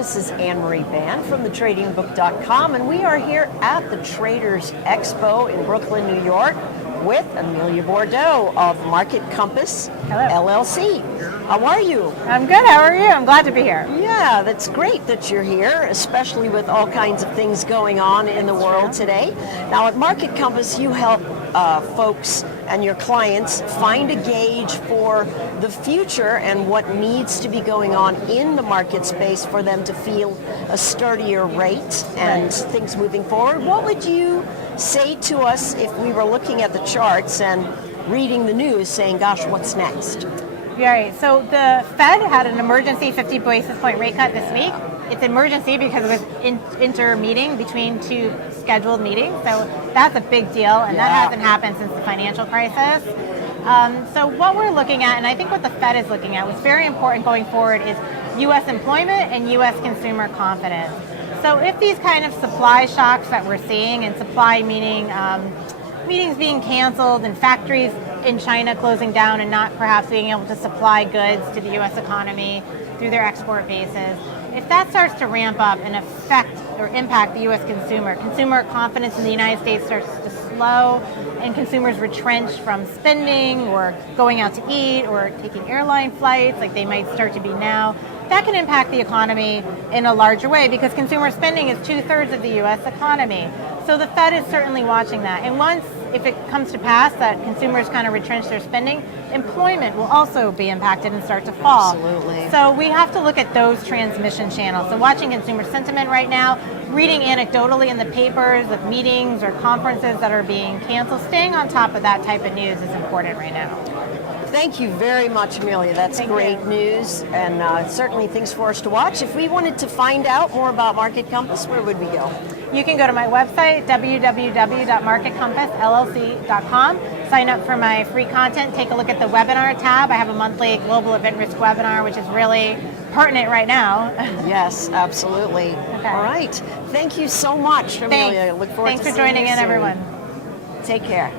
This is Anne-Marie Band from thetradingbook.com, and we are here at the Traders Expo in Brooklyn, New York, with Amelia Bourdeau of Market Compass LLC. How are you? I'm good. How are you? I'm glad to be here. Yeah, that's great that you're here, especially with all kinds of things going on in the world today. Now, at Market Compass, you help folks and your clients find a gauge for the future and what needs to be going on in the market space for them to feel a sturdier rate and things moving forward. What would you say to us if we were looking at the charts and reading the news saying, gosh, what's next? Right. So the Fed had an emergency 50 basis point rate cut this week. It's emergency because it was inter-meeting between two scheduled meetings. So that's a big deal, and that hasn't happened since the financial crisis. So what we're looking at, and I think what the Fed is looking at, what's very important going forward is U.S. employment and U.S. consumer confidence. So if these kind of supply shocks that we're seeing, and supply meaning meetings being canceled and factories in China closing down and not perhaps being able to supply goods to the U.S. economy through their export bases, if that starts to ramp up and affect or impact the U.S. consumer confidence in the United States starts to slow, and consumers retrench from spending or going out to eat or taking airline flights like they might start to be now, that can impact the economy in a larger way because consumer spending is 2/3 of the U.S. economy. So the Fed is certainly watching that. And once, if it comes to pass that consumers kind of retrench their spending, employment will also be impacted and start to fall. Absolutely. So we have to look at those transmission channels. So watching consumer sentiment right now, reading anecdotally in the papers of meetings or conferences that are being canceled, staying on top of that type of news is important right now. Thank you very much, Amelia. That's great news, and certainly things for us to watch. If we wanted to find out more about Market Compass, where would we go? You can go to my website, www.marketcompassllc.com. Sign up for my free content. Take a look at the webinar tab. I have a monthly global event risk webinar, which is really pertinent right now. Yes, absolutely. Okay. All right. Thank you so much, Amelia. Thanks. Look forward Thanks to for seeing joining you in, soon. everyone. Take care.